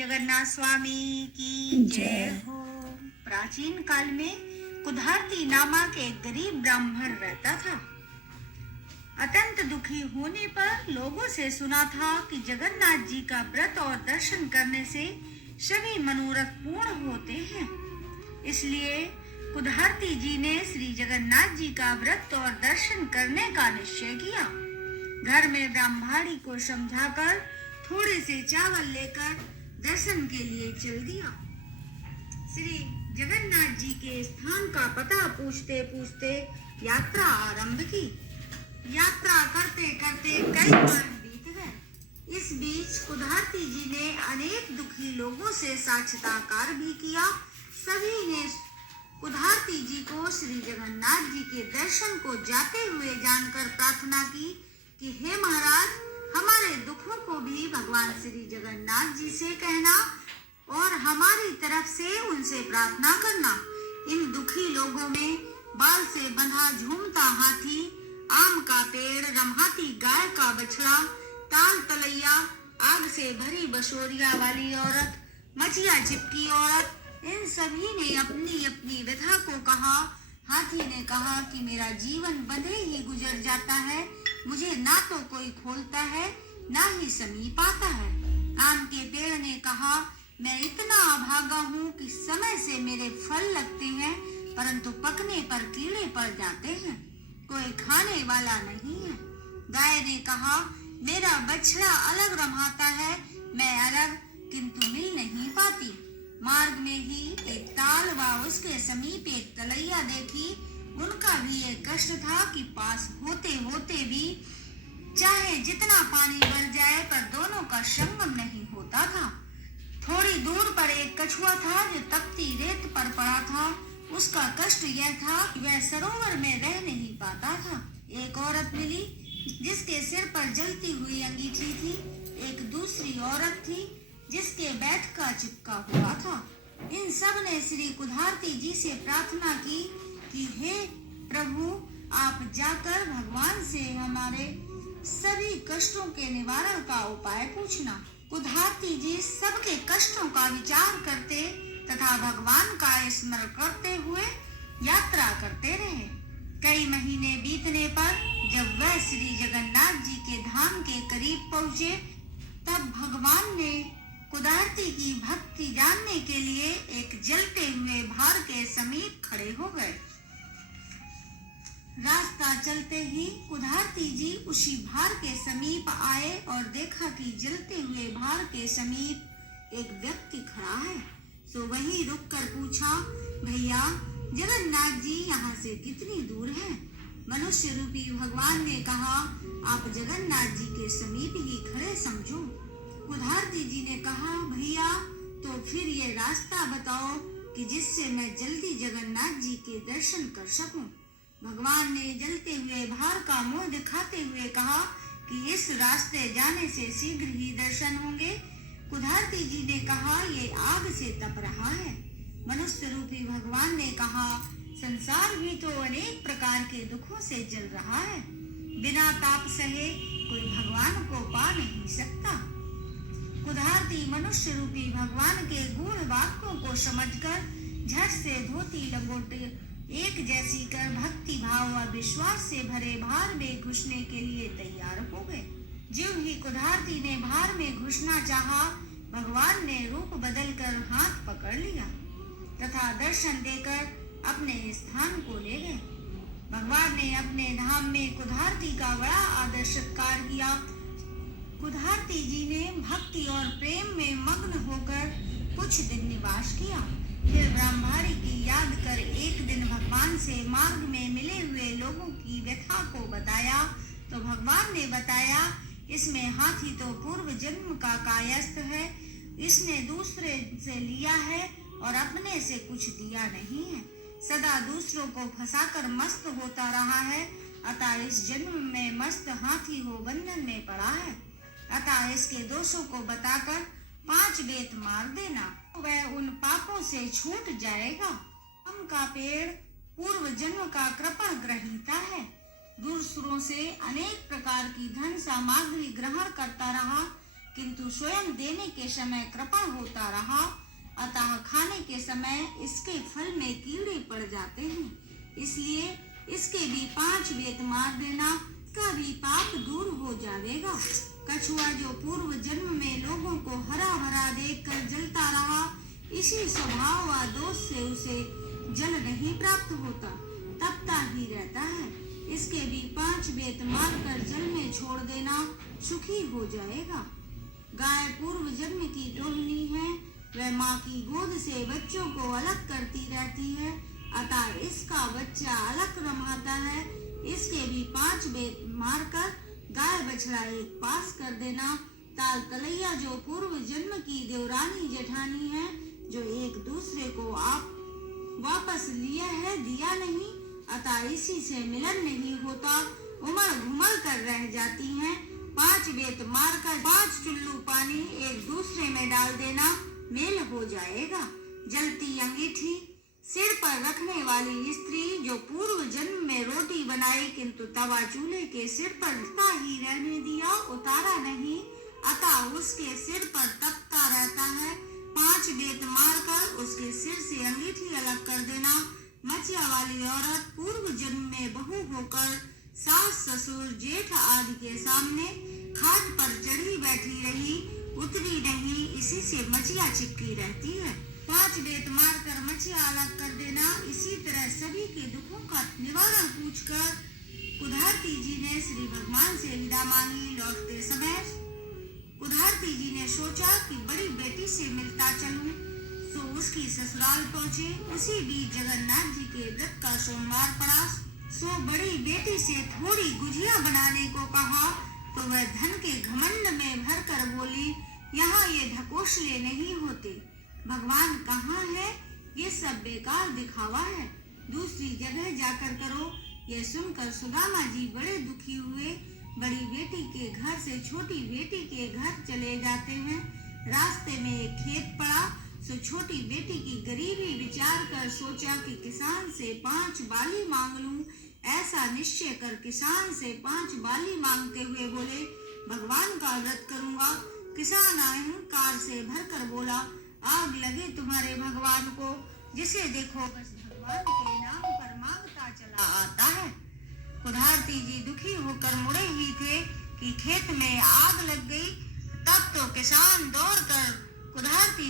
जगन्नाथ स्वामी की जय जय। हो। प्राचीन काल में कुधारती नामक एक गरीब ब्राह्मण रहता था। अत्यंत दुखी होने पर लोगों से सुना था कि जगन्नाथ जी का व्रत और दर्शन करने से सभी मनोरथ पूर्ण होते हैं। इसलिए कुधारती जी ने श्री जगन्नाथ जी का व्रत और दर्शन करने का निश्चय किया। घर में ब्राह्मणी को समझाकर थोड़े से चावल लेकर दर्शन के लिए चल दिया। श्री जगन्नाथ जी के स्थान का पता पूछते पूछते यात्रा आरंभ की। यात्रा करते करते कई बार बीत गए। इस बीच कुधारती जी ने अनेक दुखी लोगों से साक्षात्कार भी किया। सभी ने कुधारती जी को श्री जगन्नाथ जी के दर्शन को जाते हुए जानकर प्रार्थना की कि हे महाराज, हमारे दुखों को भी भगवान श्री जगन्नाथ जी से कहना और हमारी तरफ से उनसे प्रार्थना करना। इन दुखी लोगों में बाल से बंधा झूमता हाथी, आम का पेड़, रमहाती गाय का बछड़ा, ताल तलैया, आग से भरी बसोरिया वाली औरत, मचिया चिपकी औरत, इन सभी ने अपनी अपनी व्यथा को कहा। हाथी ने कहा कि मेरा जीवन बंधे ही गुजर जाता है, मुझे ना तो कोई खोलता है ना ही समीप आता है। आम के पेड़ ने कहा, मैं इतना अभागा हूँ कि समय से मेरे फल लगते हैं परंतु पकने पर कीड़े पड़ जाते हैं, कोई खाने वाला नहीं है। गाय ने कहा, मेरा बछड़ा अलग रमाता है, मैं अलग, किंतु मिल नहीं पाती। मार्ग में ही एक ताल व उसके समीप एक तलैया देखी। उनका भी एक कष्ट था कि पास होते होते भी चाहे जितना पानी भर जाए पर दोनों का संगम नहीं होता था। थोड़ी दूर पर एक कछुआ था जो तपती रेत पर पड़ा था। उसका कष्ट यह था कि वह सरोवर में रह नहीं पाता था। एक औरत मिली जिसके सिर पर जलती हुई अंगीठी थी। एक दूसरी औरत थी जिसके बैठ का चिपका हुआ था। इन सब ने श्री कुधारती जी से प्रार्थना की कि हे प्रभु, आप जाकर भगवान से हमारे सभी कष्टों के निवारण का उपाय पूछना। कुधारती जी सबके कष्टों का विचार करते तथा भगवान का स्मरण करते हुए यात्रा करते रहे। कई महीने बीतने पर जब वह श्री जगन्नाथ जी के धाम के करीब पहुँचे तब भगवान ने कुधारती की भक्ति जानने के लिए एक जलते हुए भार के समीप खड़े हो गए। रास्ता चलते ही कुधारती जी उसी भार के समीप आए और देखा कि जलते हुए भार के समीप एक व्यक्ति खड़ा है। सो वहीं रुककर पूछा, भैया, जगन्नाथ जी यहाँ से कितनी दूर है? मनुष्य रूपी भगवान ने कहा, आप जगन्नाथ जी के समीप ही खड़े समझो। कुधारती जी ने कहा, भैया, तो फिर ये रास्ता बताओ कि जिससे मैं जल्दी जगन्नाथ जी के दर्शन कर सकूं। भगवान ने जलते हुए भार का मुंह दिखाते हुए कहा कि इस रास्ते जाने से शीघ्र ही दर्शन होंगे। कुधारती जी ने कहा, ये आग से तप रहा है। मनुष्य रूपी भगवान ने कहा, संसार भी तो अनेक प्रकार के दुखों से जल रहा है, बिना ताप सहे कोई भगवान को पा नहीं सकता। कुधारती मनुष्य रूपी भगवान के गूढ़ वाक्यों को समझकर झट से धोती लंगोटी एक जैसी कर भक्ति भाव व विश्वास से भरे भार में घुसने के लिए तैयार हो गए। ज्यों ही कुधारती ने भार में घुसना चाहा, भगवान ने रूप बदलकर हाथ पकड़ लिया तथा दर्शन देकर अपने स्थान को ले गए। भगवान ने अपने धाम में कुधारती का बड़ा आदर सत्कार किया। कुधारती जी ने भक्ति और प्रेम में मग्न होकर कुछ दिन निवास किया। फिर ब्राह्मणी की याद कर एक दिन भगवान से मार्ग में मिले हुए लोगों की व्यथा को बताया तो भगवान ने बताया, इसमें हाथी तो पूर्व जन्म का कायस्थ है, इसने दूसरे से लिया है और अपने से कुछ दिया नहीं है, सदा दूसरों को फंसाकर मस्त होता रहा है, अतः इस जन्म में मस्त हाथी हो बंधन में पड़ा है। अतः इसके दोषों को बताकर 5 बेत मार देना, वह उन पापों से छूट जाएगा। आम का पेड़ पूर्व जन्म का कृपा ग्रहीता है, दूसरों से अनेक प्रकार की धन सामग्री ग्रहण करता रहा, किंतु स्वयं देने के समय कृपण होता रहा, अतः खाने के समय इसके फल में कीड़े पड़ जाते हैं। इसलिए इसके भी 5 बेत मार देना का भी पाप दूर हो जाएगा। कछुआ जो पूर्व जन्म में लोगों को हरा भरा देखकर जलता रहा, इसी स्वभाव व दोष से उसे जल नहीं प्राप्त होता, तपता ही रहता है। इसके भी 5 बेत मारकर जल में छोड़ देना सुखी हो जाएगा। गाय पूर्व जन्म की टोहनी है, वह माँ की गोद से बच्चों को अलग करती रहती है, अतः इसका बच्चा अलग रमाता है। इसके भी 5 बेत मारकर गाय बछड़ा एक पास कर देना। ताल तलैया जो पूर्व जन्म की देवरानी जेठानी है, जो एक दूसरे को आप वापस लिया है दिया नहीं, अतः इसी से मिलन नहीं होता, उमड़ घुमड़ कर रह जाती हैं। 5 बेत मारकर 5 चुल्लू पानी एक दूसरे में डाल देना, मेल हो जाएगा। जलती अंगीठी सिर पर रखने वाली स्त्री जो पूर्व जन्म में रोटी बनाई, किंतु तवा चूल्हे के सिर पर ही रहने दिया, उतारा नहीं, अतः उसके सिर पर तपता रहता है। 5 बेत मारकर उसके सिर से अंगीठी अलग कर देना। मचिया वाली औरत पूर्व जन्म में बहू होकर सास ससुर जेठ आदि के सामने खाट पर चढ़ी बैठी रही, उतरी नहीं, इसी से मचिया चिपकी रहती है। 5 बेत मारकर मचिया अलग कर देना। इसी तरह सभी के दुखों का निवारण पूछकर कुधारती जी ने श्री भगवान से विदा मांगी। लौटते समय कुधारती जी ने सोचा कि बड़ी बेटी से मिलता चलूं, तो उसकी ससुराल पहुँचे। उसी बीच जगन्नाथ जी के व्रत का सोमवार पड़ा, सो बड़ी बेटी से थोड़ी गुजिया बनाने को कहा, तो वह धन के घमंड में भरकर बोली, यहाँ ये ढकोसले नहीं होते, भगवान कहाँ है, ये सब बेकार दिखावा है, दूसरी जगह जाकर करो। ये सुनकर सुदामा जी बड़े दुखी हुए। बड़ी बेटी के घर से छोटी बेटी के घर चले जाते हैं। रास्ते में एक खेत पड़ा, सो छोटी बेटी की गरीबी विचार कर सोचा कि किसान से 5 बाली मांग लूं। ऐसा निश्चय कर किसान से 5 बाली मांगते हुए बोले, भगवान का व्रत करूंगा। किसान अहंकार से भरकर बोला, आग लगे तुम्हारे भगवान को, जिसे देखो बस भगवान के नाम पर मांगता चला आता है। कुधारती जी दुखी होकर मुड़े ही थे कि खेत में आग लग गई। तब तो किसान दौड़कर कुधारती